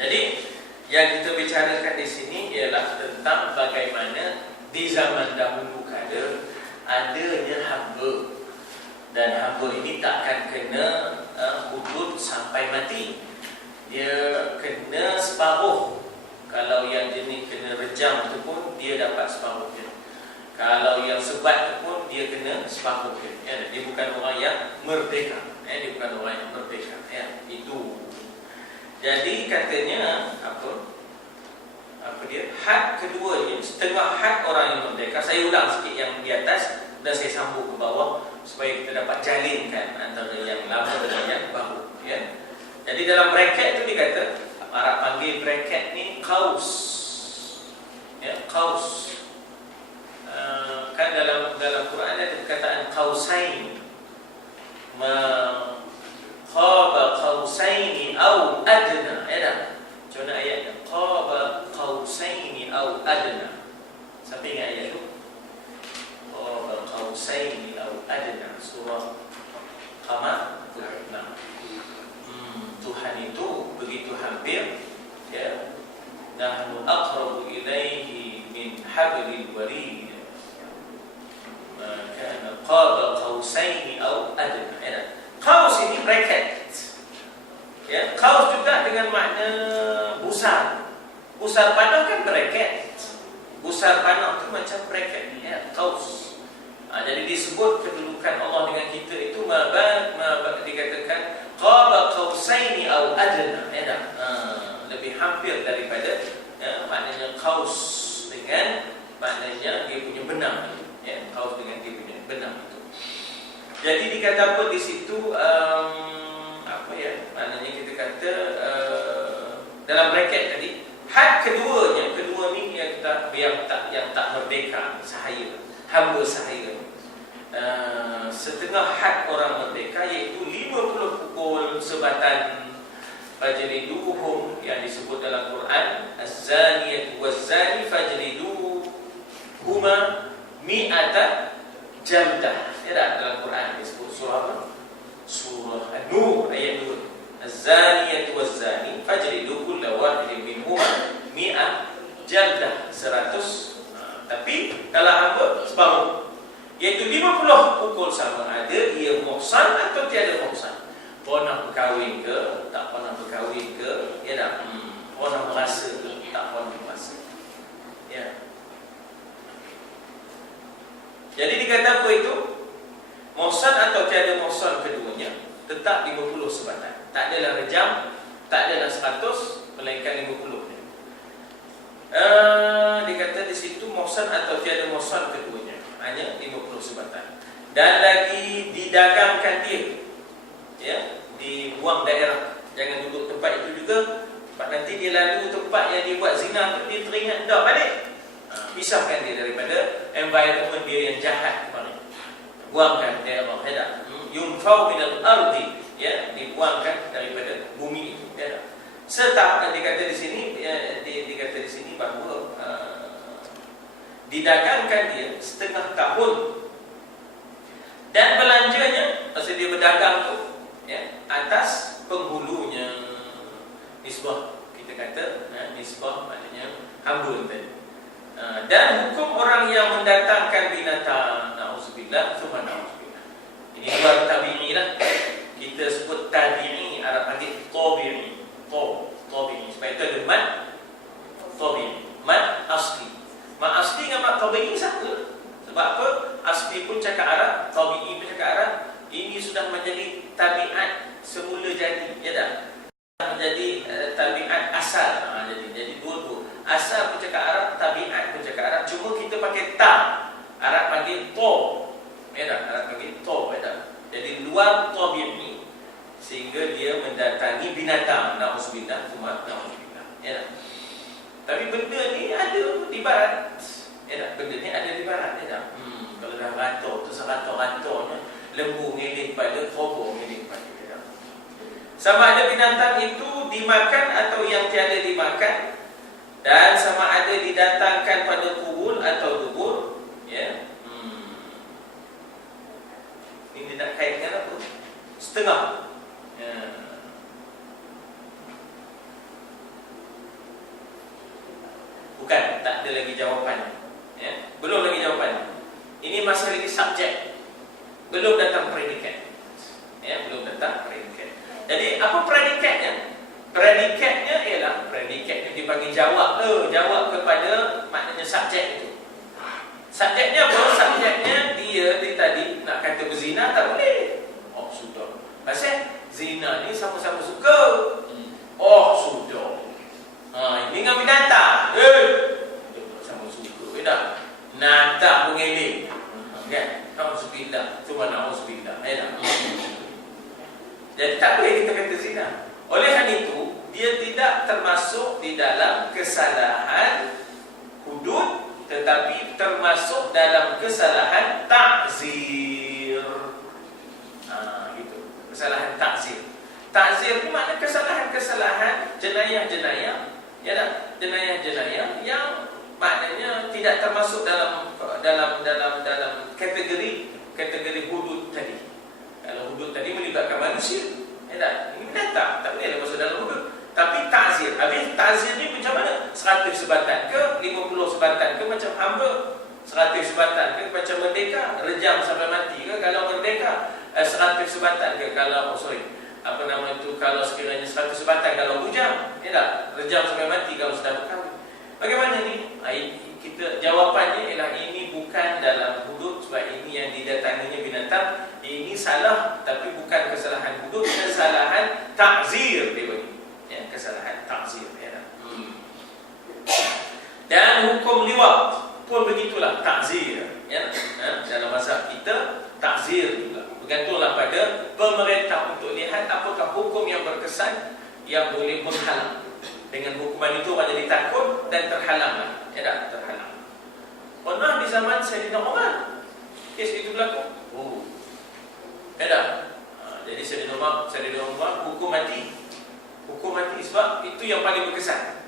Jadi yang kita bicarakan di sini ialah tentang bagaimana di zaman dahulu kala adanya hamba, dan hamba ini takkan kena hudud sampai mati. Dia kena separuh. Kalau yang jenis kena rejam tu pun dia dapat separuh je. Kalau yang sebat tu pun dia kena separuh je. Dia bukan orang yang merdeka. Dia bukan orang yang merdeka. Itu. Jadi katanya apa dia? Had keduanya, setengah had orang yang merdeka. Saya ulang sikit yang di atas dan saya sambung ke bawah supaya kita dapat jalinkan antara yang lama dengan yang baru. Jadi dalam bracket tu dikata, Arab panggil bracket ni qaus. Qaus. Kan dalam Quran ada perkataan qausain. Qaba qausaini au adna. Contoh ayatnya qaba qausaini au adna. Siapa ingat ayat tu? Qaba qausaini au adna, surah Qamar. Tuhan itu begitu hampir, nahnu aqrabu ilaihi min hablil warid, maka qaba qausaini au adna. Qaus ini bracket. Qaus juga dengan makna busar. Busar panah kan bracket. Busar panah itu macam bracket ni, qaus. Jadi disebut kedudukan Allah dengan kita itu dikatakan qaba qausaini au adna. Lebih hampir daripada maknanya qaus dengan maknanya dia punya benang. Qaus dengan dia punya benang itu. Jadi dikata apa di situ, maknanya kita kata dalam bracket tadi, had kedua ni yang tak merdeka, sahaya, hamba sahaya. Setengah had orang merdeka, iaitu 50 pukul sebatan fajliduhum yang disebut dalam Quran, az-zaniyatu waz-zani fajliduhuma mi'ata jaldah. Dalam Quran disebut surah apa? Surah An-Nur ayat 2. Az-zaniyatu waz-zani fajlidu kulla wahidin minhuma mi'ah jaldah, 100. Tapi kalau hamba separuh, iaitu 50 pukul, sama ada ia muhsan atau tiada muhsan. Pernah berkahwin ke, tak pernah berkahwin ke, pernah merasa ke, tak pernah merasa. Jadi dikata apa itu? Muhsan atau tiada muhsan keduanya tetap 50 sebatan. Tak adalah rejam, tak adalah 100, melainkan 50. Dikata di situ muhsan atau tiada muhsan keduanya, hanya 50 sebatan. Dan lagi didagangkan dia, dibuang daerah. Jangan duduk tempat itu juga. Sebab nanti dia lalu tempat yang dia buat zina tu, dia teringat dah balik. Pisahkan dia daripada environment dia yang jahat kemarin. Buangkan daerah yunfau minal ardi, dibuangkan daripada bumi itu. Serta dikata di sini, dikata di sini bahawa didagangkan dia setengah tahun, dan belanjanya, maksud dia berdagang tu, atas penghulunya. Nisbah, kita kata nisbah maknanya hamba tadi. Dan hukum orang yang mendatangkan binatang, na'udzubillah, thumma na'udzubillah. Ini luar tabi'i lah. Kita sebut tabi'i, Arab panggil tabi'i. Tabi'i. Sebab itu ada mad tabi'i, mad asli. Mad asli dengan mad tabi'i sama. Sebab apa? Asli pun cakap Arab, tabi'i pun cakap Arab. Ini sudah menjadi tabiat semula jadi, menjadi tabiat asal. Jadi dua-dua. Asal pun cakap Arab, tabiat pun cakap Arab. Cuma kita pakai ta. Arab panggil to. Arab panggil to. Jadi luar tabi'i, sehingga dia mendatangi binatang. Na'udzubillah, na'udzubillah. Tapi benda ni ada di barat. Benda ni ada di barat. Kalau dah rator tu, serator-ratornya, lembu ngiling pada, kobor ngiling pada. Sama ada binatang itu dimakan atau yang tiada dimakan, dan sama ada didatangkan pada kubur atau dubur. Ini nak kaitkan apa? Setengah. belum datang predikat. Ya, belum datang predikat. Jadi apa predikatnya? Predikatnya ialah predikatnya dibagi jawab jawab kepada maknanya subjek itu. Subjeknya apa? Subjeknya dia tadi nak kata berzina tak boleh. Oh sudah. Pasal zina ni sama-sama suka. Oh sudah. Ini dengan binatang. Sama suka dah. Nata mengelih. Kan? Kamu sepilah. Cuma nak sepilah. Jadi tak boleh kita kata zina. Oleh kerana itu, dia tidak termasuk di dalam kesalahan hudud, tetapi termasuk dalam kesalahan takzir. Gitu. Kesalahan takzir. Takzir itu makna kesalahan-kesalahan jenayah-jenayah, ya tak? Jenayah-jenayah yang maknanya tidak termasuk dalam kategori hudud tadi. Kalau hudud tadi melibatkan manusia, ya tak? Ini binatang, tak boleh masuk dalam hudud. Tapi takzir, habis takzir ni macam mana? 100 sebatan ke, 50 sebatan ke, macam hamba 100 sebatan ke, macam merdeka, rejam sampai mati ke, kalau merdeka 100 sebatan ke, kalau kalau sekiranya 100 sebatan kalau bujang, ya tak? Rejam sampai mati kalau sudah berkahwin. Bagaimana ni? Kita jawapannya ialah ini bukan dalam hudud, sebab ini yang didatanginya binatang. Ini salah, tapi bukan kesalahan hudud, kesalahan takzir dia bagi. Ya, kesalahan takzir, ya. Dan hukum liwat pun begitulah, takzir, ya. Dalam mazhab kita takzir juga. Bergantunglah pada pemerintah untuk lihat apakah hukum yang berkesan yang boleh menghalang. Dengan hukuman itu orang jadi takut dan terhalanglah, ya tak? Terhalang. Pernah di zaman Sayyidina Umar kes itu berlaku. Ya tak? Jadi Sayyidina Umar hukum mati. Hukum mati sebab itu yang paling berkesan.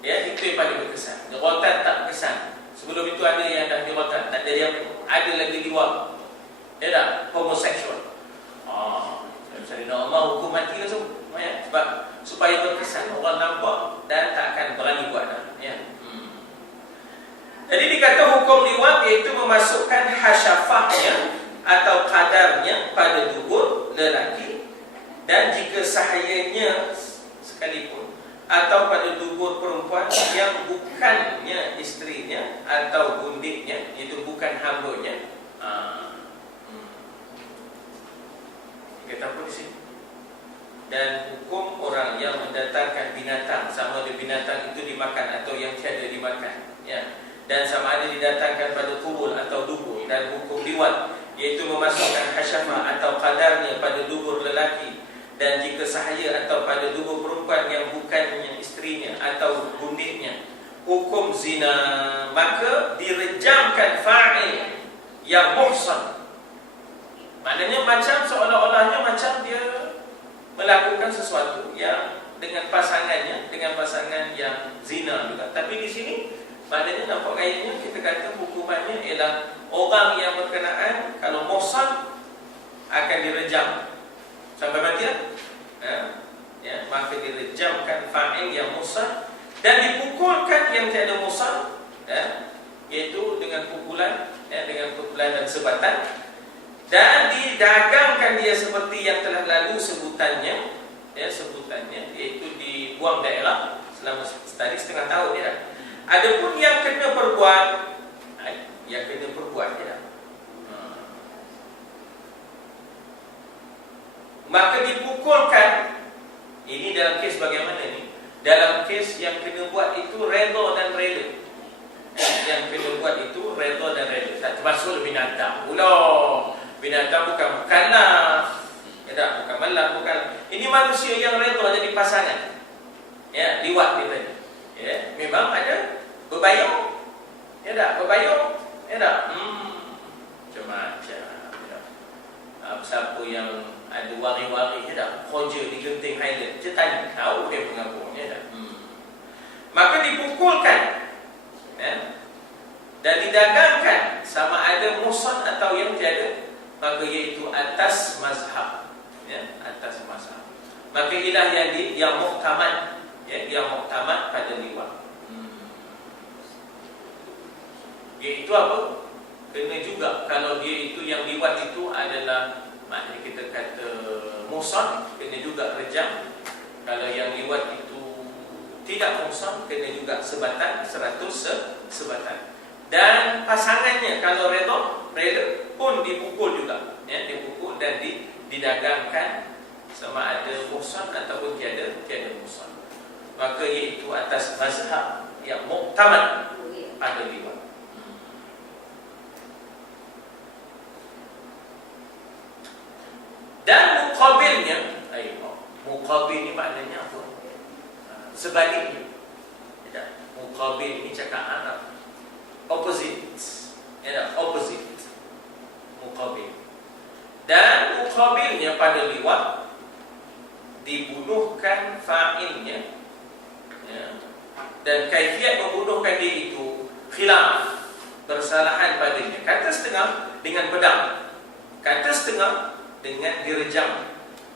Ya, itu yang paling berkesan. Rotan tak berkesan. Sebelum itu ada yang dah rotan, tak ada yang ada lagi liwat. Ya tak? Homoseksual. Sayyidina Umar hukum mati langsung. Ya, sebab supaya berkesan, orang nampak dan tak akan berani buat dah. Ya. Jadi dikata hukum liwat iaitu memasukkan hasyafahnya atau kadarnya pada tubuh lelaki, dan jika sahayanya sekalipun atau pada tubuh perempuan yang bukannya isterinya atau bundiknya, itu bukan hambanya. Kita apa di sini? Dan hukum orang yang mendatangkan binatang, sama ada binatang itu dimakan atau yang tiada dimakan, ya. Dan sama ada didatangkan pada kubur atau dubur. Dan hukum liwat iaitu memasukkan hasyafah atau kadarnya pada dubur lelaki, dan jika sahaya atau pada dubur perempuan yang bukannya isterinya atau bundiknya. Hukum zina, maka direjamkan fa'il yang muhsan. Maknanya macam seolah-olahnya macam dia melakukan sesuatu yang dengan pasangannya, dengan pasangan yang zina juga. Tapi di sini maknanya nampak gayanya kita kata hukumannya ialah orang yang berkenaan kalau muhsan akan direjam sampai mati, ya, maka direjamkan fa'il yang muhsan, dan dipukulkan yang tiada muhsan, ya, iaitu dengan pukulan, ya, dengan pukulan dan sebatan. Dan didagangkan dia seperti yang telah lalu sebutannya, ya, sebutannya iaitu dibuang daerah selama tadi setengah tahun, ya. Adapun yang kena perbuat, yang kena perbuat, ya, maka dipukulkan. Ini dalam kes bagaimana ni? Dalam kes yang kena buat itu redha dan rela. Yang kena buat itu redha dan rela. Tak termasuk binatang pula. Binatang bukanlah, ya tak, bukan malam, bukan. Ini manusia yang redha jadi pasangan, ya, liwat dia tadi, ya, memang ada berbayar, ya tak, berbayar, ya tak, macam-macam, ya. Siapa yang ada wari-wari, ya tak, Roger di Genting Highland, dia tanya, tahu dia pengampun, ya tak. Maka dipukulkan, ya, dan didagangkan sama ada muhsan atau yang tiada, maka iaitu atas mazhab, ya, atas mazhab. Maka ialah yang muktamad, ya, yang muktamad pada liwat. Iaitu apa? Kena juga kalau dia itu yang liwat itu maknanya kita kata muhsan, kena juga rejam. Kalau yang liwat itu tidak muhsan, kena juga sebatan, 100 sebatan. Dan pasangannya kalau reda pun dipukul juga, ya, dipukul dan didagangkan sama ada muhsan ataupun tiada muhsan. Maka iaitu atas mazhab yang muktamad ada liwat. Dan muqabilnya, muqabil ni maknanya apa? Sebaliknya. Muqabil ini cakap Arab. Opposite. Opposite. Muqabil. Dan muqabilnya pada liwat dibunuhkan fa'ilnya, ya. Dan kaifiat membunuhkan dia itu khilaf, bersalahan padanya. Kata setengah dengan pedang, kata setengah dengan direjam,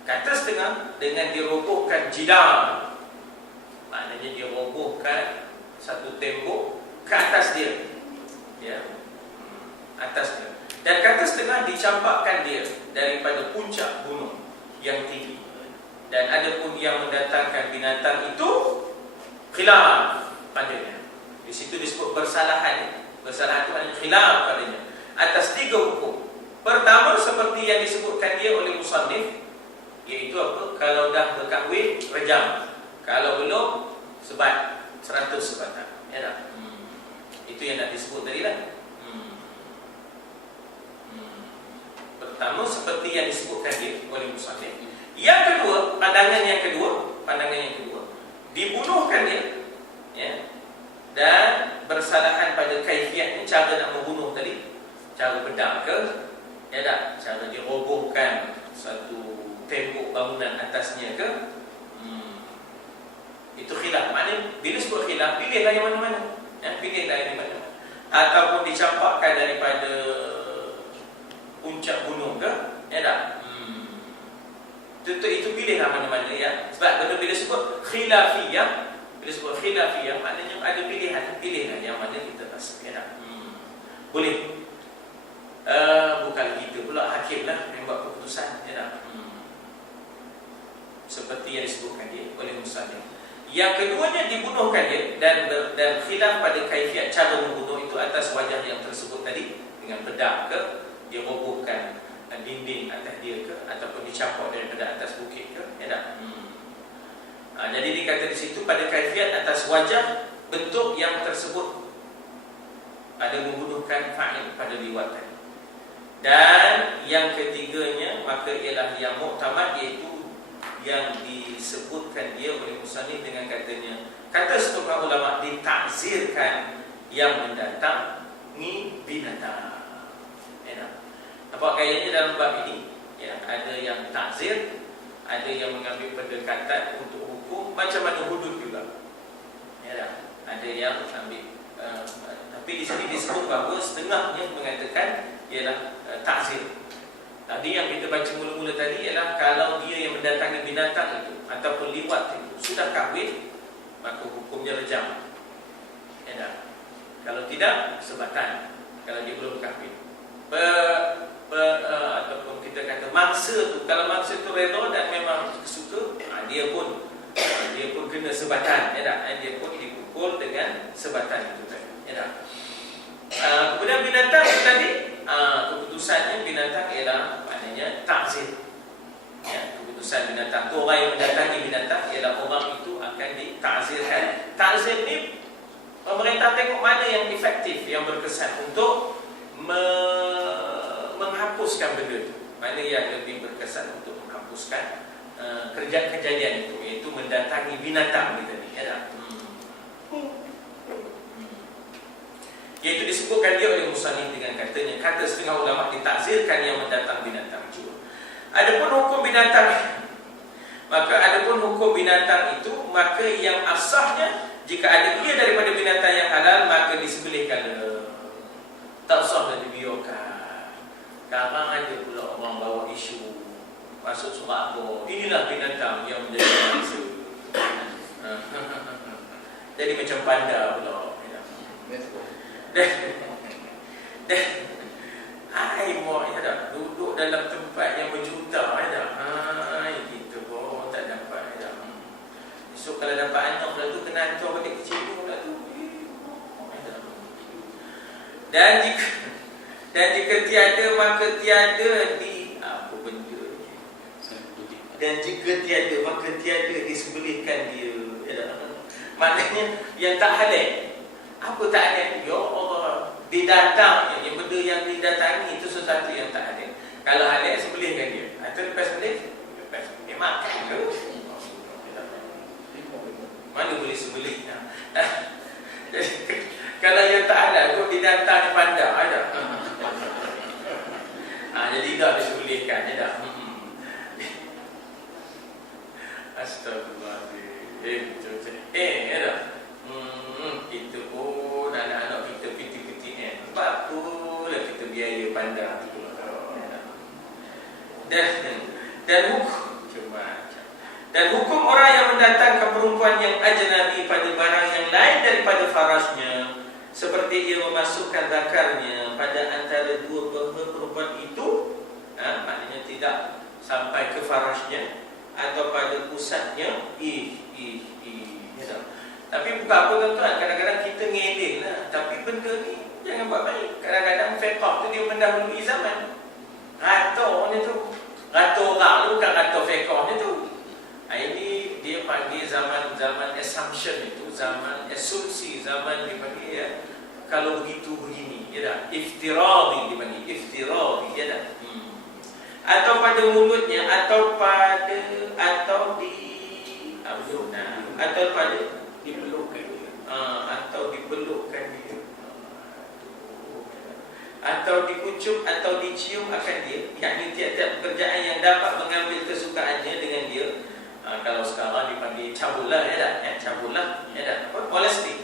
kata setengah dengan dirobohkan jidar. Maknanya dirobohkan satu tembok ke atas dia, ya, atas dia. Dan kata setengah dicampakkan dia daripada puncak gunung yang tinggi. Dan ada pun yang mendatangkan binatang itu khilaf padanya. Di situ disebut bersalahan. Bersalahan itu maknanya khilaf padanya atas 3 hukum. Pertama, seperti yang disebutkan dia oleh musannif, iaitu apa? Kalau dah berkahwin, rejam. Kalau belum, sebat, 100 sebatan. Ya tak? Itu yang nak disebut tadi lah. Pertama, seperti yang disebutkan dia oleh musannif. Yang kedua, pandangan yang kedua, dibunuhkan dia, ya, dan bersalahan pada kaifiat ni, cara nak membunuh tadi, cara pedang ke, ya tak, cara dirobohkan satu tembok bangunan atasnya ke, itu khilaf. Maknanya bila sebut khilaf, pilihlah yang mana-mana, ya, pilihlah yang mana-mana. Ataupun dicampakkan daripada puncak gunung ke, ya tak, tentu itu pilihlah mana-mana, ya. Sebab bila sebut khilafiyah, maknanya ada pilihan, pilihlah yang mana kita rasa, ya tak. Boleh. Bukan kita pula hakim lah yang buat keputusan, ya tak? Seperti yang disebutkan dia oleh musannif. Yang keduanya dibunuhkan dia dan khilaf pada kaifiat cara membunuh itu atas wajah yang tersebut tadi, dengan pedang ke, dia robohkan dinding atas dia ke, ataupun dicapok daripada atas bukit ke, ya tak? Jadi dikata di situ pada kaifiat atas wajah bentuk yang tersebut ada membunuhkan fa'il pada liwat tadi. Dan yang ketiganya maka ialah yang muktamad, iaitu yang disebutkan dia oleh musannif dengan katanya, kata setengah ulama, ditakzirkan yang mendatangi binatang. Ya, nampak kayaknya dalam bab ini, ya, ada yang takzir, ada yang mengambil pendekatan untuk hukum, macam mana hudud juga. Ya, ada yang ambil tapi di sini disebut bahawa setengahnya mengatakan ialah takzir. Tadi yang kita baca mula-mula tadi ialah kalau dia yang mendatangi binatang itu ataupun liwat itu sudah kahwin, maka hukumnya rejam. Ya dah. Kalau tidak, sebatan. Kalau dia belum kahwin, ataupun kita kata mangsa tu, kalau mangsa tu redha dan memang suka, dia pun kena sebatan, ya dah. Dia pun dipukul dengan sebatan itu tadi, ya dah. Kemudian binatang tadi, keputusannya binatang ialah maknanya takzir. Ya, keputusan binatang tu, orang yang mendatangi binatang ialah orang itu akan ditakzirkan. Takzir ni pemerintah tengok mana yang efektif, yang berkesan untuk menghapuskan benda itu, mana yang lebih berkesan untuk menghapuskan kejadian itu, iaitu mendatangi binatang kita ni, ya tak? Iaitu disebutkan dia oleh musannif dengan katanya, kata setengah ulama, ditakzirkan yang mendatang binatang juga. Adapun hukum binatang, itu, maka yang asahnya, jika ada ia daripada binatang yang halal, maka disembelihkan. Tak usah dah dibiarkan. Sekarang ada pula orang bawa isu masuk surat apa, inilah binatang yang menjadi bangsa. Jadi macam panda pula. Ai mau ya dah duduk dalam tempat yang berjuta dah. Kita pun tak dapat dah. Esok kalau dapat anak pula tu kena hantar balik kecil pula tu. Dan jika tiada maka tiada di apa benda ni. Dan jika tiada maka tiada disembelihkan dia. Maknanya yang tak halal. Apa tak halal? Ya Allah, didatangnya yang benda yang didatangi itu sesuatu yang tak halal. Kalau halal sembelihkan dia. Atau lepas sembelih makan ke? Mana boleh sembelih? Kalau yang tak halal tu didatang panda ada. Jadi tak disembelihkan je dah. Astagfirullahaladzim. Ya dah. Kita pun anak-anak kita piti-piti sebab apalah kita biaya panda tu. Dan hukum orang yang mendatangkan perempuan yang ajnabi pada barang yang lain daripada farasnya, seperti ia memasukkan zakarnya pada antara dua bahu perempuan itu, maknanya tidak sampai ke farasnya atau pada pusatnya. Tapi bukan apa tuan-tuan, kadang-kadang kita ngedin lah. Tapi benda ni jangan buat baik. Kadang-kadang fiqh tu dia mendahului zaman. Rato ni tu, rato orang tu bukan rato fiqh ni tu. Ini dia panggil zaman assumption itu, zaman asumsi, zaman dia panggil ya. Kalau begitu begini, ya dah. Iftiradi dipanggil, iftiradi, ya dah. Atau pada mulutnya, atau dipelukkan dia, atau dipelukkan dia, atau dikucup atau dicium akan dia, yakni tiap-tiap pekerjaan yang dapat mengambil kesukaannya dengan dia. Kalau sekarang dipanggil cabulah, ya dah, cabulah, ya dah, apa? Molesting.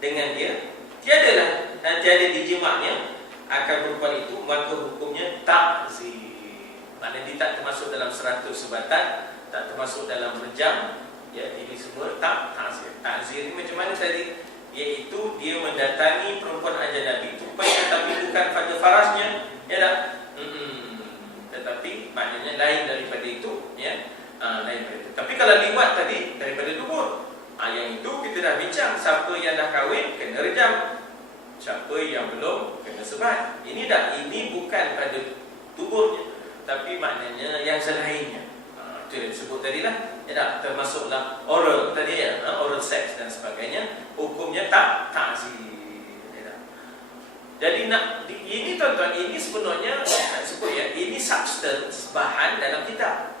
Dengan dia, tiadalah dan tiada dijimaknya akan perempuan itu, maka hukumnya takzir. Maknanya dia tak termasuk dalam 100 sebatan, tak termasuk dalam rejam. Ya, ini semua takzir. Takzir ni macam mana tadi? Iaitu dia mendatangi perempuan ajnabi itu, tetapi bukan pada farasnya, ya tak? Tetapi maknanya lain daripada itu, ya. Lain daripada itu. Tapi kalau liwat tadi daripada dubur, yang itu kita dah bincang. Siapa yang dah kahwin kena rejam, siapa yang belum kena sebat. Ini bukan pada tubuhnya, tapi maknanya yang selainnya. Itu yang disebut tadi lah, ya tak? Termasuklah oral tadi, ya, oral sex dan sebagainya. Hukumnya takzir, ya tak? Jadi ini tuan-tuan, ini sebenarnya sebut ya, ini substance, bahan dalam kitab.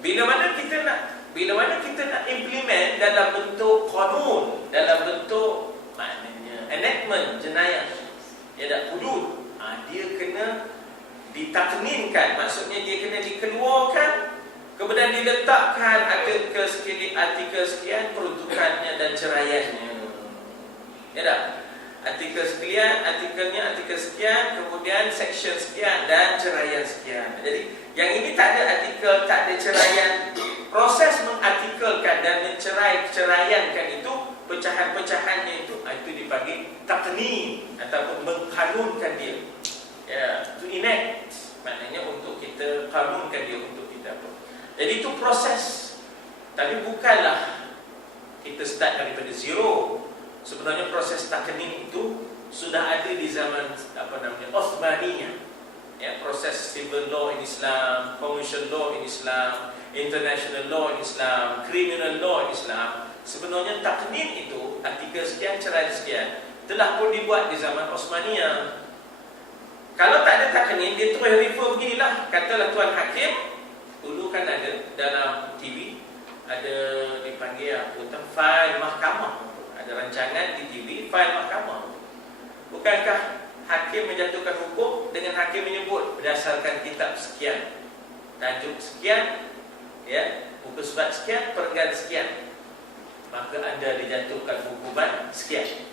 Bila mana kita nak implement dalam bentuk qanun, dalam bentuk maknanya enactment jenayah, ya tak, hudud, dia kena ditakninkan, maksudnya dia kena dikeluarkan, kemudian diletakkan artikel sekian peruntukannya dan ceraiannya, ya tak? Artikel sekian, artikelnya artikel sekian, kemudian section sekian dan ceraian sekian. Jadi yang ini tak ada artikel, tak ada ceraian. Proses mengartikelkan dan menceraiankan itu, pecahan-pecahannya itu dipanggil taknin ataupun mengkanunkan dia. Ya, to enact, maknanya untuk kita kanunkan dia, untuk kita apa. Jadi itu proses. Tapi bukanlah kita start daripada zero. Sebenarnya proses taknin itu sudah ada di zaman Uthmaniyah. Ya, proses civil law in Islam, commercial law in Islam, international law in Islam, criminal law in Islam. Sebenarnya taknin itu, artikel sekian, cerai sekian, telah pun dibuat di zaman Uthmaniyah. Kalau tak ada taknin, dia terus refer beginilah. Katalah Tuan Hakim, dulu kan ada dalam TV, ada dipanggil fail mahkamah. Ada rancangan di TV, fail mahkamah. Bukankah hakim menjatuhkan hukum dengan hakim menyebut berdasarkan kitab sekian, tajuk sekian, ya, muka surat sekian, perenggan sekian, maka anda dijatuhkan hukuman sekian.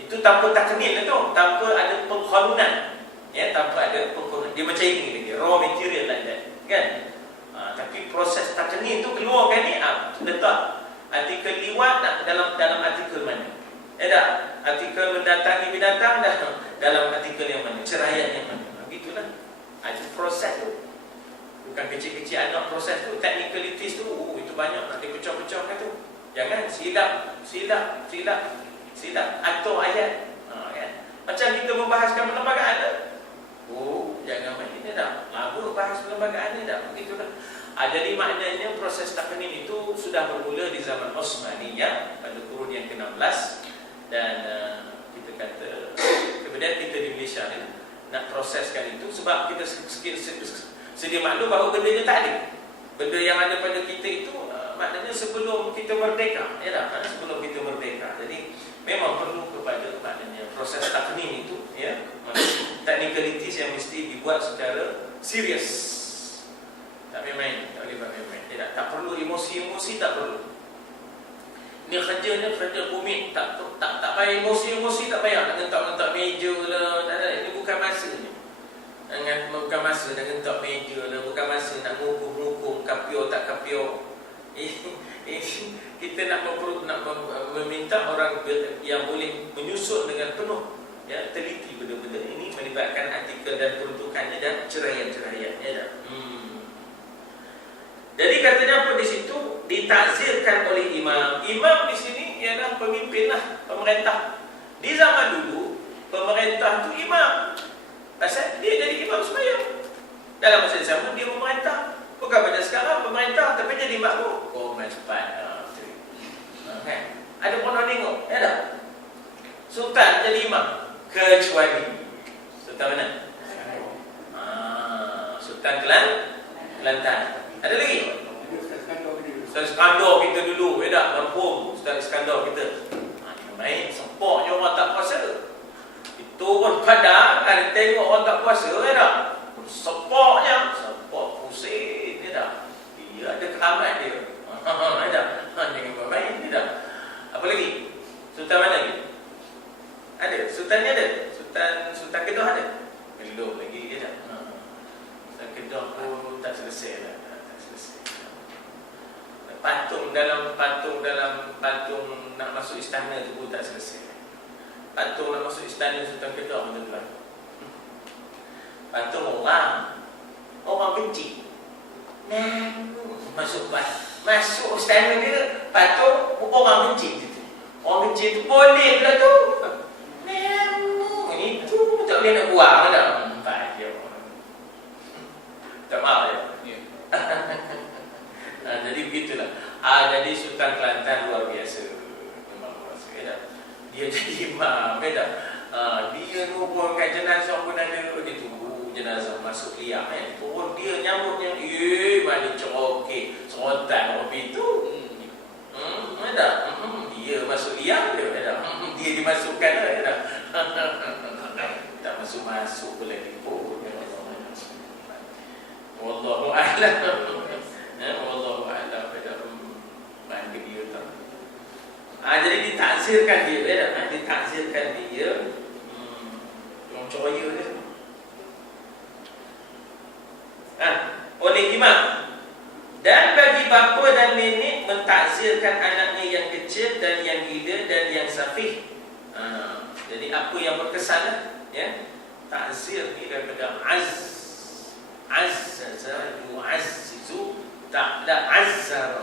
Itu tanpa taknin itu, tanpa ada pengkanunan, ya, tanpa ada pengkanunan. Dia macam ini, dia raw material like that, kan? Tapi proses taknin itu keluarkan ni, letak artikel liwat dalam artikel mana? Ya tak? Artikel mendatangi binatang dah dalam artikel yang mana, ceraian yang mana. Begitulah. Itu proses tu. Bukan kecil-kecil anak proses tu, technicalities tu, itu banyak nak dipecah-pecahkan tu. Jangan silap atau ayat. Kan? Macam kita membahaskan perlembagaan tu. Jangan main ini dah. Lama bahas perlembagaan ni dah. Begitulah. Jadi maknanya proses taknin itu sudah bermula di zaman Osmaniyah pada kurun yang ke-16 dan kita kata kemudian kita di Malaysia ni nak proseskan itu sebab kita sedia maklum bahawa benda ni tak ada. Benda yang ada pada kita itu maknanya sebelum kita merdeka, ya tak? Sebelum kita merdeka. Jadi memang perlu kepada maknanya proses taknin itu, ya, technicalities yang mesti dibuat secara serius. Tak main-main, tak boleh main-main. Tak perlu emosi-emosi, tak perlu. Ni kerjanya kerja rumit, tak payah emosi-emosi, tak payah nak gentak-gentak meja lah. Ini bukan masanya. Bukan masa nak gentak meja lah, bukan masa nak ngukum-ngukum kapio tak kapio. Kita nak meminta orang yang boleh menyusun dengan penuh, ya, teliti benda-benda ini melibatkan artikel dan peruntukannya dan ceraian-ceraian, ya tak? Jadi katanya apa di situ? Ditakzirkan oleh imam. Imam di sini ialah pemimpin lah, pemerintah. Di zaman dulu pemerintah tu imam. Pasal dia jadi imam sembahyang. Dalam masa yang sama dia pemerintah. Bukan pada sekarang pemerintah tapi jadi makmum. Cepat. Kan? Ada pernah tengok? Ya tak? Sultan jadi imam. Kecuali Sultan mana? Sultan Kelantan. Ada lagi? Ustaz Iskandar kita dulu, tak? Merhum Ustaz Iskandar kita. Main sempok je orang tak puasa. Itu pun kadang ada tengok orang tak puasa, tak? Sempoknya, sempok pusing, tak? Dia ada keramat dia. Tak? Jangan main, tak? Apa lagi? Sultan mana lagi? Ada? Sultannya ada? Sultan Kedah ada? Belum lagi, tak? Sultan Kedah pun tak selesai lah. Patung nak masuk istana tu pun tak selesai. Patung nak masuk istana Sultan Kedah pun tak. Patung orang benci. Masuk istana dia, patung orang benci. Orang benci tu boleh pula tu. Itu tak boleh nak buang dah. Tak maaf ya. Jadi begitulah. Jadi Sultan Kelantan luar biasa. Memang luar biasa, ya. Dia jadi imam, ya. Dia nubuhkan jenazah pun ada. Dia tunggu jenazah masuk liang, ya. Turun dia nyambutnya. Balik ceroke, serotan orang itu. Ya. Dia masuk liang dia, ya. Dia dimasukkan, ya. Tak masuk pula lagi pun. Wallahu a'lam. Wallahu a'lam. Bagi dia tak. Jadi ditakzirkan dia, ya. Ditakzirkan dia. Orang coya dia. Oleh imam. Dan bagi bapa dan nenek mentakzirkan anaknya yang kecil dan yang gila dan yang safih. Jadi apa yang berkesan lah, ya. Takzir ni daripada azzaza yu'azzizu azzara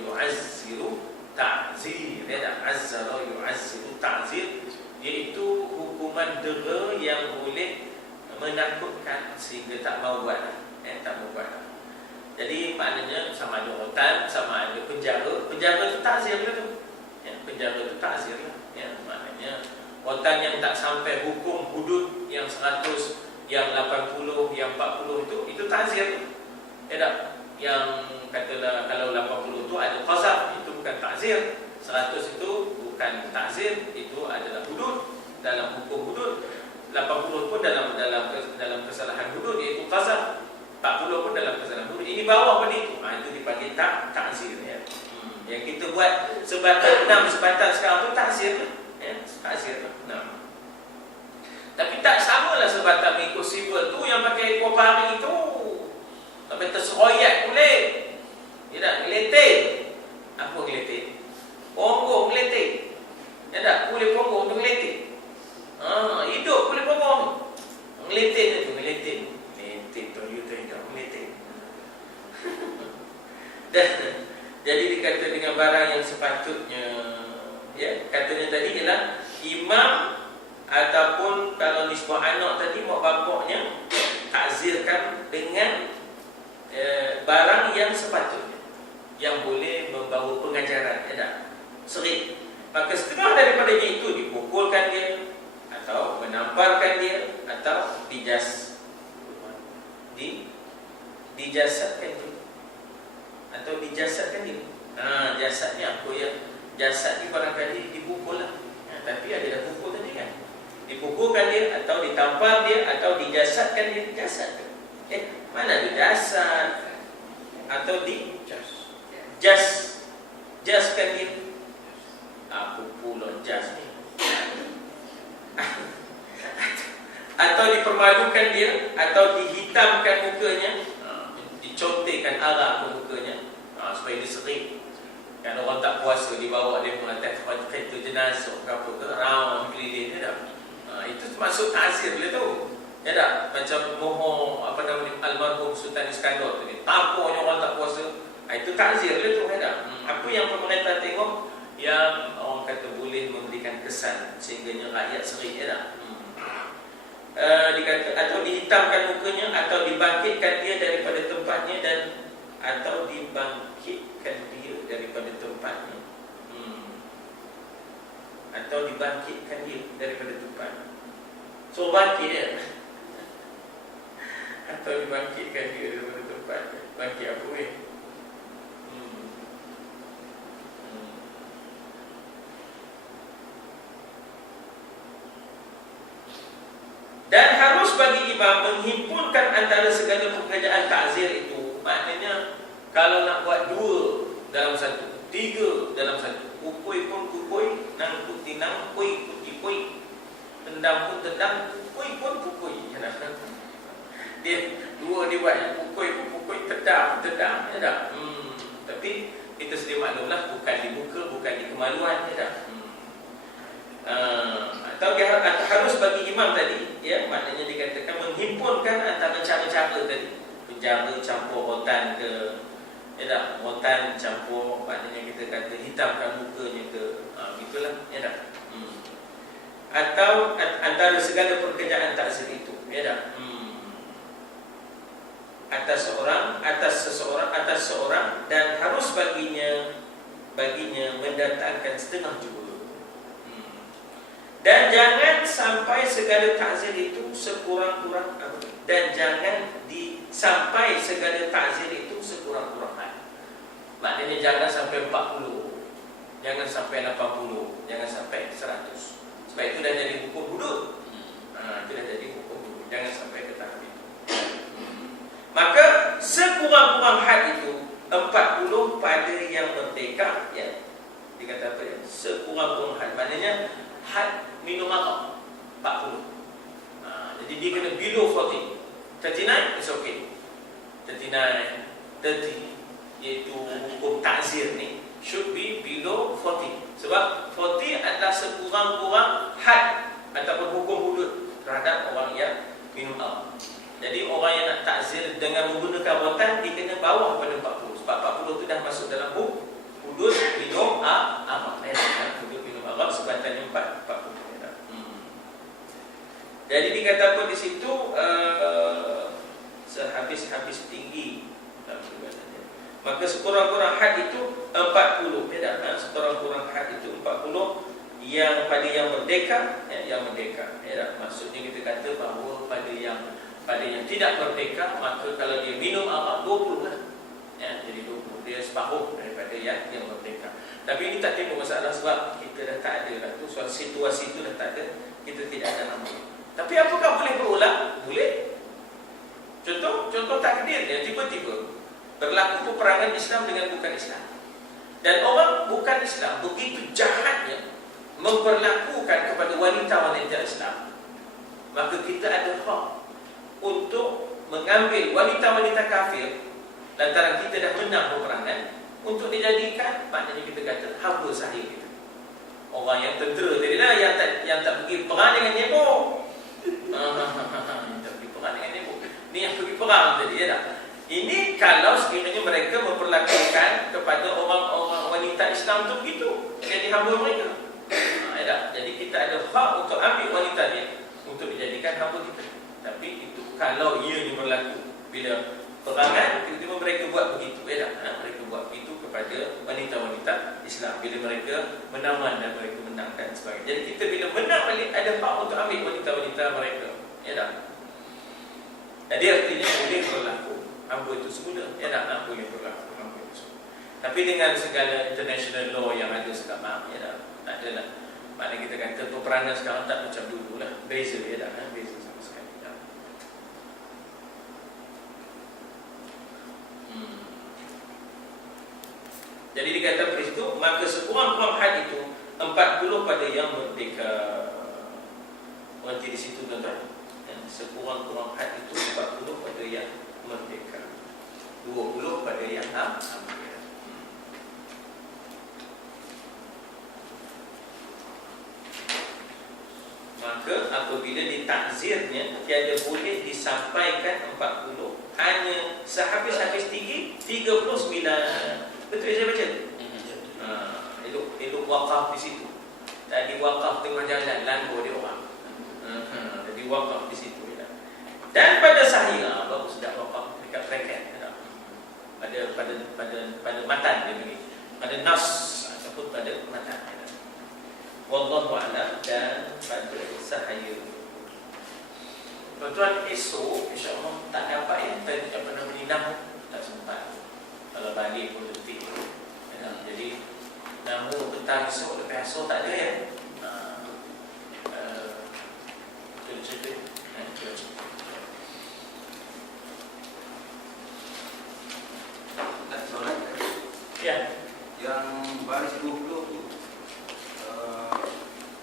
yu'azziru ta'zir, ya tak? Azzara yu'azziru ta'zir, iaitu hukuman dera yang boleh menakutkan sehingga tak mau buat, tak mau buat. Jadi maknanya sama ada rotan, sama ada penjara. Penjara tu ta'zir lah tu, ya, penjara tu ta'zir lah, ya. Maknanya rotan yang tak sampai hukum hudud yang 100, yang 80, yang 40 itu ta'zir, ya tak? Yang katalah kalau 80 itu ada qazaf, itu bukan ta'zir. 100 itu bukan ta'zir, itu adalah hudud, dalam hukum hudud. 80 pun dalam kesalahan hudud, iaitu qazaf. 40 pun dalam kesalahan hudud. Ini bawah pada itu. Itu dipanggil ta'zir, ya. Yang kita buat sebatang 6 sebatang sekarang tu ta'zir lah, ya, ta'zir lah. Tapi tak samalah sebatang ikut sipil tu yang pakai ekor pari tu. Sampai terseroyak kulit. Ya tak? Geletik. Apa geletik? Ponggung geletik. Ya tak? Kulit ponggung tu geletik. Hidup meletin itu, meletin Toyota itu meletin. Dan jadi dikata dengan barang yang sepatutnya, ya, katanya tadi ialah imam ataupun kalau nisbah anak tadi mak bapaknya takzirkan dengan barang yang sepatutnya, yang boleh membawa pengajaran, ya tak? Sering. Maka setengah daripadanya itu dipukulkan dia, atau menamparkan dia, atau dijasadkan dia, atau dijasadkan dia. Jasadnya apa ya? Jasad ni barangkali dipukul lah, tapi ada dah pukul tadi kan. Dipukulkan dia, atau ditampar dia, atau dijasadkan dia. Jasad tu, mana ada jasad? Atau jaskan dia. Apa pula jas ni? Atau dipermalukan dia, atau dihitamkan mukanya, dicontekkan arak ke mukanya, supaya dia sering. Kan orang tak puasa dibawa dia mengatas kereta jenazah ke apa ke, round keliling dia dah. Itu termasuk ta'zir boleh tahu. Ya tak? Macam moho apa namanya almarhum Sultan Iskandar tu ni, tampaknya orang tak puasa. Itu ta'zir boleh tahu, ya tak? Apa yang pemerintah tengok yang orang kata boleh memberikan kesan sehingga rakyat sering, ya tak? Dikata atau dihitamkan mukanya, atau dibangkitkan dia daripada tempatnya, dan atau dibangkitkan dia daripada tempatnya, atau dibangkitkan dia daripada tempatnya. So bangkit dia atau dibangkitkan dia daripada tempatnya. Bangkit apa weh? Dan harus bagi imam menghimpunkan antara segala pekerjaan takzir itu. Maknanya kalau nak buat 2 dalam 1, 3 dalam 1, kukui pun kukui, nangkut tinangkui, kukui, tendang pun tendang, kukui pun kukui. Dia 2 dia buat, kukui pun kukui, tendang, ya tak? Tapi kita sedia maklumlah, bukan di muka, bukan di kemaluan, ya tak? Atau harus bagi imam tadi, ya, maknanya dikatakan menghimpunkan antara cara-cara tadi, penjara campur rotan ke, ya tak, rotan campur, maknanya kita kata hitamkan mukanya ke, gitulah, ya tak? Atau antara segala pekerjaan takzir itu, ya tak? Atas seseorang dan harus baginya mendatangkan setengah jua. Dan jangan sampai segala takzir itu sekurang-kurang, dan jangan sampai segala takzir itu sekurang-kurang. Maknanya jangan sampai 40, jangan sampai 80, jangan sampai 100. Sebab itu dah jadi hukum hudud. Itu dah jadi hukum hudud. Jangan sampai ke tahap itu. Maka sekurang-kurang had itu 40 pada yang merdeka, ya. Dikata apa ya? Sekurang-kurang had, maknanya had minum arak 40. Jadi dia kena below 40. 39 is okay. 39, 30, iaitu hukum takzir ni should be below 40. Sebab 40 adalah sekurang-kurang had ataupun hukum hudud terhadap orang yang minum arak. Jadi orang yang nak takzir dengan menggunakan rotan, dia kena bawah pada 40. Sebab 40 tu dah masuk dalam hudud minum arak. Hudud minum arak sebatannya 40. Jadi dikata apa di situ, sehabis-habis tinggi dalam perbuatannya. Maka sekurang-kurang had itu 40, ya tak? Sekurang-kurang had itu 40 yang pada yang merdeka, ya, yang merdeka, ya tak? Maksudnya kita kata bahawa pada yang tidak merdeka, maka kalau dia minum arak 20 lah, ya, jadi 20, dia separuh daripada yang merdeka. Tapi ini tak timbul masalah sebab kita dah tak ada lah tu, soal situasi itu dah tak ada, kita tidak ada nama. Tapi apakah boleh berulang? Boleh. Contoh takdir dia tiba-tiba berlaku peperangan Islam dengan bukan Islam, dan orang bukan Islam begitu jahatnya memperlakukan kepada wanita-wanita Islam, maka kita ada hak untuk mengambil wanita-wanita kafir lantaran kita dah menang peperangan untuk dijadikan, maknanya kita kata hamba sahih kita. Orang yang tentera tadi lah yang tak pergi perang dengan nyebok. perang tadi, ya tak? Ini kalau sekiranya mereka memperlakukan kepada orang-orang wanita Islam tu begitu, jadi hamba mereka. Ya tak? Jadi kita ada hak untuk ambil wanita dia untuk dijadikan hamba kita. Tapi itu kalau ianya berlaku bila perangan, tiba-tiba mereka buat begitu, ya tak? Mereka buat begitu kepada wanita-wanita Islam bila mereka menawan dan mereka menang dan sebagainya. Jadi kita bila menang balik ada hak untuk ambil wanita-wanita mereka, ya tak? Jadi artinya boleh berlaku hamba itu semula, ya tak? Boleh berlaku hamba itu semula. Tapi dengan segala international law yang ada sekarang, ya tak? Tak adalah. Maknanya kita kata peperangan sekarang tak macam dulu lah. Beza, ya tak? Beza sama sekali. Ya. Jadi dikatakan di situ, maka sekurang-kurang had itu 40 pada yang merdeka. Berarti di situ tuan-tuan. Sekurang-kurang had itu 40 pada yang merdeka, 20 pada yang merdeka. Maka apabila ditakzirnya tiada boleh disampaikan 40, hanya sehabis-habis tinggi 39. Betul saya baca? Elok wakaf di situ. Tadi wakaf tengah jalan, lampu dia orang. Jadi wakaf di situ, ya. Dan pada sahih, baru sudah wakaf dekat bracket, ya. Pada matan dia bagi. Pada nas ataupun pada matan, ya. Wallahu a'lam. Dan pada sahih. Tuan-tuan, esok insya-Allah tak dapat, ya. Tadi apa nama ni, tak sempat. Kalau balik pun detik, ya. Jadi nama petang esok lepas esok tak ada, ya. Cerita. Soalan Ya. yang baris 20 tu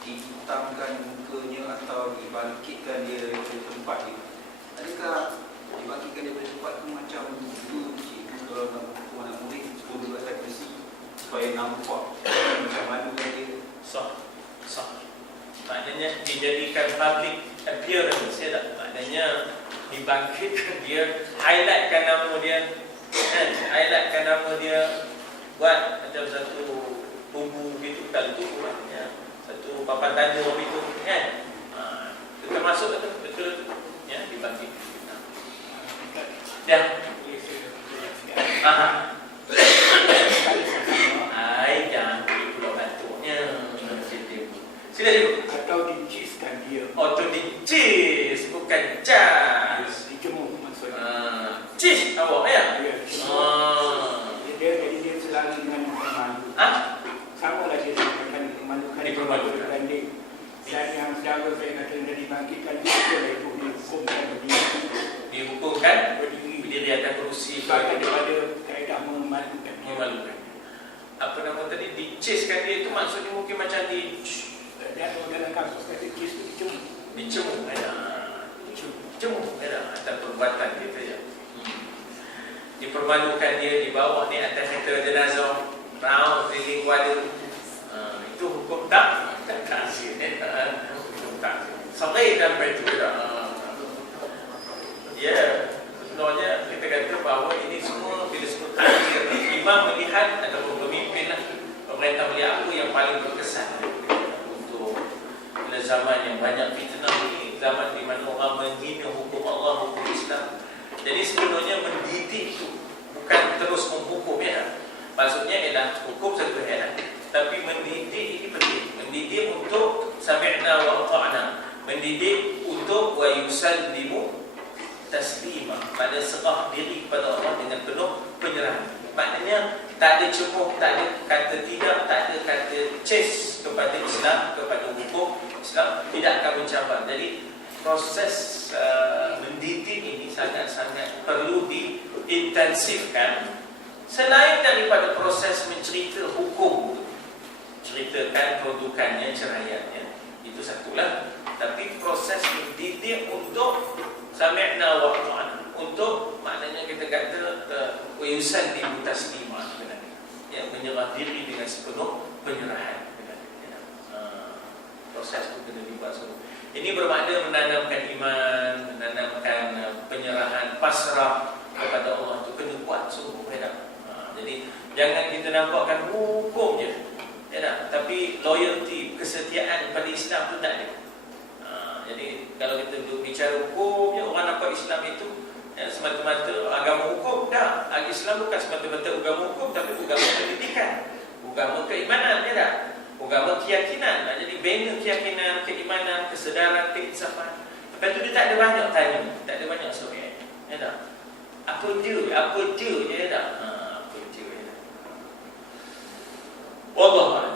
dihitamkan mukanya atau dibangkitkan dia dari tempat dia. Adakah dibangkitkan dia dari tempat tu macam dulu cikgu kalau nak buku anak murid suruh dia atas kursi supaya nampak macam mana dia? Sah. Maknanya dijadikan public appearance, ya tak? Maknanya dibangkitkan dia, highlightkan nama dia, kan? Highlightkan nama dia, buat macam satu tumbuh gitu, kalau tumbuh lah, ya. Satu papan tanda gitu, kan? Itu termasuk betul, ya, dibangkitkan. Ya. Jangan pulau batuknya. Sila cikgu. Atau diciskan dia. Atau dicis, bukan cas. Dijemur maksudnya. Cis awak, ya? Ya. Jadi dia selalu dengan pemalu. Sama lah dia akan memalukan. Dipermalukan. Dan yang sedara saya kata dibangkitkan dia itu dihukumkan berdiri. Dihukumkan berdiri atas kerusi. Daripada kaedah memalukan. Apa nama tadi? Diciskan dia itu maksudnya mungkin macam di Dan dalam kasus kata cis itu dicemur, Cemur, atas perbuatan dia saja. Dipermalukan dia, dibawa ni atas kereta jenazah, round keliling kuala. Itu hukum tak kasih, hukum tak. Sampai sampai itu ya, sebenarnya kita kata bahawa ini semua bila sebut takdir ni, imam melihat ataupun pemimpin pemerintah melihat apa yang paling berkesan untuk zaman yang banyak fitnah ini, zaman di mana orang menghina hukum Allah, hukum Islam. Jadi sebenarnya mendidik itu bukan terus menghukum, ya. Maksudnya ialah hukum satu hal, tapi mendidik ini penting. Mendidik untuk sami'na wa ata'na, mendidik untuk wa yusallimu taslima, pada serah diri kepada Allah dengan penuh penyerahan. Maknanya tak ada cemuh, tak ada kata tidak, tak ada kata chase kepada Islam, kepada hukum Islam, tidak akan mencabar. Jadi proses mendidik ini sangat-sangat perlu diintensifkan. Selain daripada proses mencerita hukum, ceritakan kedudukannya, ceraiannya, itu satulah. Tapi proses mendidik untuk sami'na wa ata'na, untuk maknanya kita kata yusallimu taslima, ya, menyerah diri dengan sepenuh penyerahan. Proses itu kena dibuat semua. Ini bermakna menanamkan iman, menanamkan penyerahan, pasrah nampakkan hukum je, ya tak? Tapi loyalty, kesetiaan pada Islam tu tak ada. Jadi kalau kita bicara hukumnya, orang nampak Islam itu semata-mata agama hukum. Tak, Islam bukan semata-mata agama hukum, tapi agama pendidikan, agama keimanan, ya tak? Agama keyakinan. Jadi bina keyakinan, keimanan, kesedaran, keinsafan. Lepas tu dia tak ada banyak tanya, tak ada banyak soal, ya tak? Apa je, ya tak? Apa je, ya tak? Wallah.